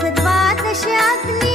द्वादशाग्नि